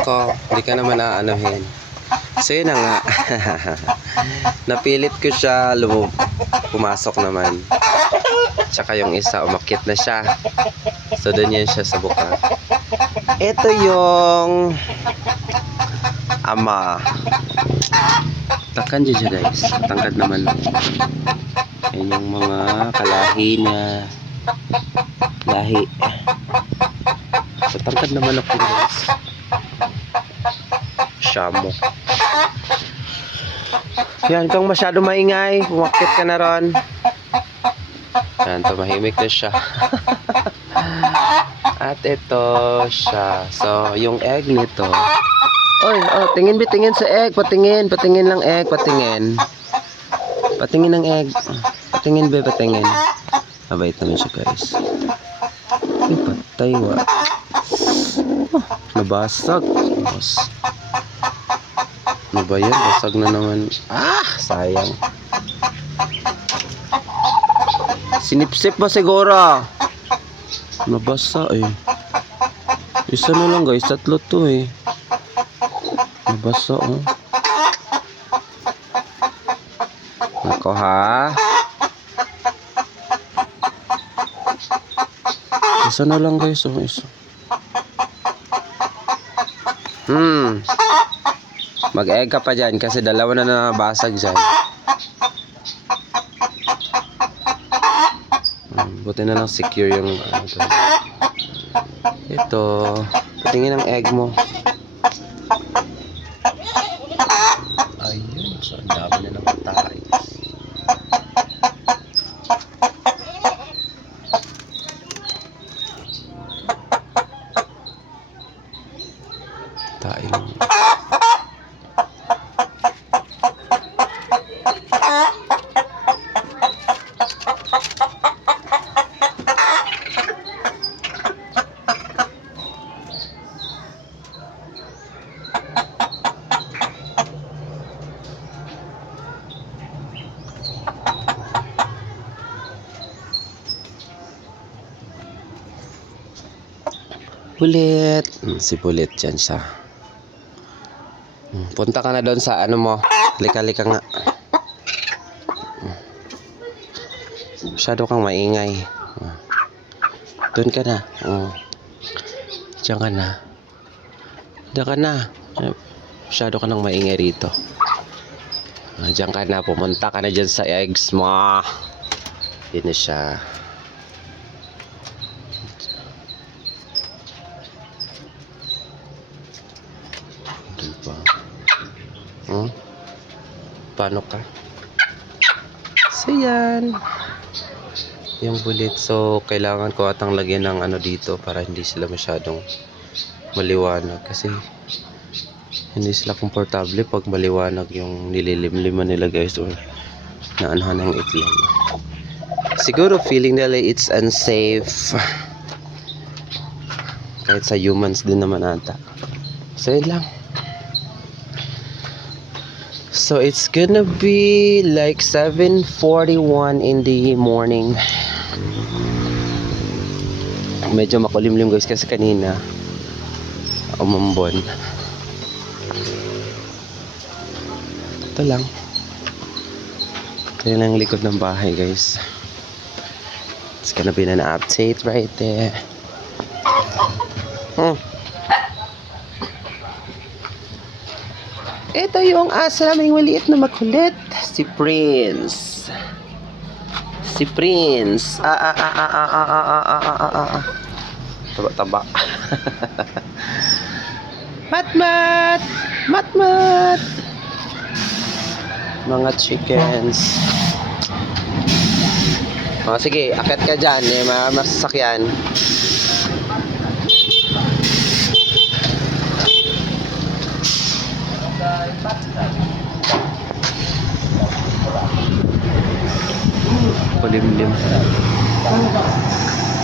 Ako, hindi ka naman aanuhin. So yun na nga. Napilit ko siya, pumasok naman. Tsaka yung isa, umakyat na siya. So doon yan siya sa bukal. Ito yung ama. Takan dyan siya guys. Tangkad naman. Yan yung mga kalahi niya. Lahi. So tangkad naman ako guys. Shamo. Yan, kung masyado maingay, umakyat ka na ron. Yan, tumahimik na siya. At ito siya. So, yung egg nito. Oy, oh, tingin tingin sa egg. Patingin lang egg, patingin. Patingin ng egg. Patingin patingin. Mabait naman siya guys. Ay, patay wa. Oh, nabasag. Ano ba yan? Basag na naman. Ah, sayang. Sinipsip ba siguro? Nabasa eh. Isa na lang guys, tatlo to eh. Nabasa oh. Nako ha. Isa na lang guys oh, isa. Mag-egg ka pa dyan kasi dalawa na nabasag dyan. Buti na lang secure yung ito. Patingin ang egg mo. Ayun. So, ang dami na ng patay. Patay lang. Pulit. Si Pulit dyan siya. Punta ka na doon sa ano mo. Lika-lika nga. Masyado kang maingay. Doon ka na. Diyan ka na. Diyan ka na. Masyado ka nang maingay rito. Diyan ka na. Pumunta ka na dyan sa eggs mo. Yun na siya. Diba? Paano ka? So yan. Yung bulit. So kailangan ko atang lagyan ng ano dito para hindi sila masyadong maliwanag. Kasi hindi sila komportable pag maliwanag yung nililimliman nila guys or naanahan ng itlog. Siguro feeling nila it's unsafe. Kahit sa humans din naman ata. So yun lang. So it's gonna be like 7:41 in the morning. Medyo makulimlim guys kasi kanina umambon. Ito lang. Ito lang ang likod ng bahay guys. It's gonna be an update right there. Ito yung asa naming maliit na makulit. Si Prince. Si Prince. Taba-taba. Matmat! Matmat! Mga chickens. Sige, akit ka dyan. Masasakyan. Kulimlim.